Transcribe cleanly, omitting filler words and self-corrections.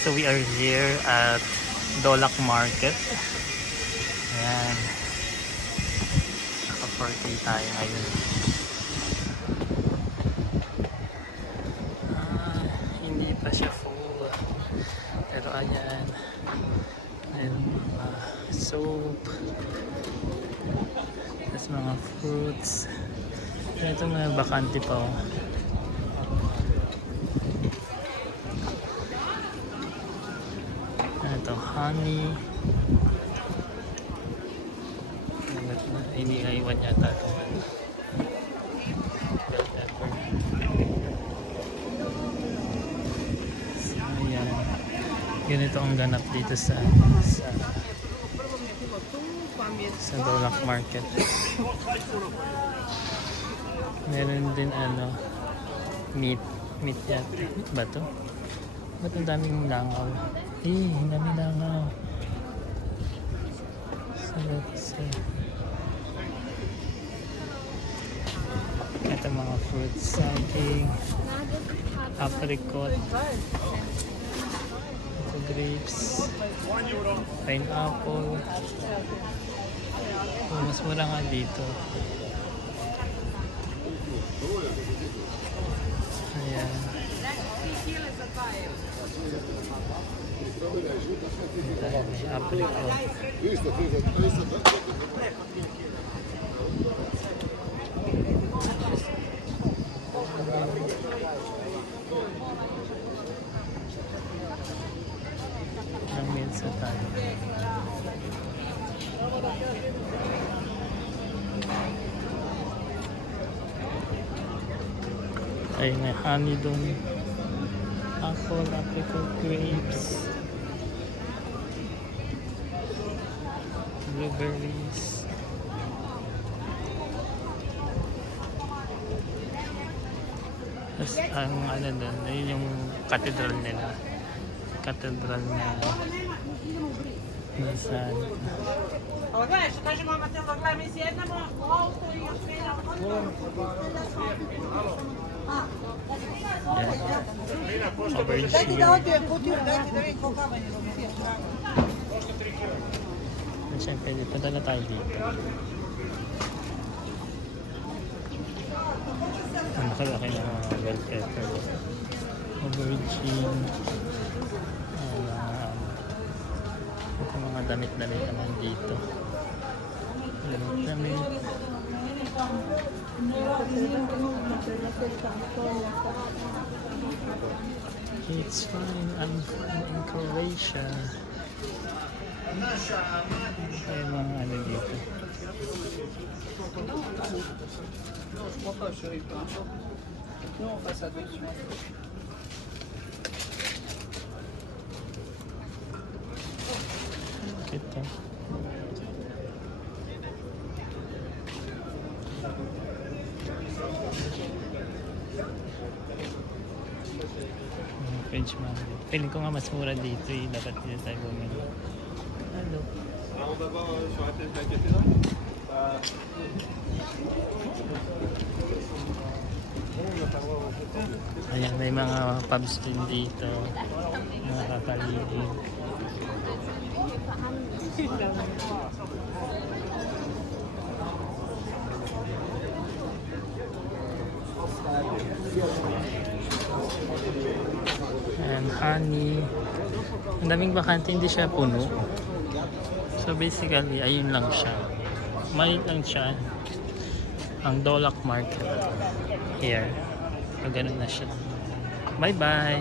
So we are here at Dolac Market. Ayan. Naka-40 tayo ngayon. Hindi pa siya full. Pero ayan. Ayan mga soap. Tapos mga fruits. Ito mga bakante pa oh. Ito, honey. Iniiwan yata ito. Bell pepper. So, ayan. Ganito ang ganap dito sa Dolac Market. Meron din meat yata. Meat ba ito? Ba't ang daming langaw? Ang daming langaw. So, ito mga fruits, saging, apricot, ito grapes, pineapple. Mas mura nga dito. Ayan. May apricot. Ang minsa tayo. Ay, may honey doon. Apple, apricot, grapes, blueberries. Tapos ang doon, ayun yung cathedral nila. Cathedral na minsan. Siyempre, padala tayo dito. Ang nakalaki ng mga bell pepper. Aubergine. Ito mga damit-damit naman dito. Damit. It's fine. I'm fine in Croatia. Ay mga dito. Kita. French market. Feeling ko nga mas mura dito eh. Dapat dito tayo bumili. Hello. Ayan, may mga pubs din dito. Mga kakaligid. And honey. Ang daming bakante, hindi siya puno. So basically, ayun lang siya. Maliit lang siya. Ang Dolac Market here. So ganun na siya. Bye bye!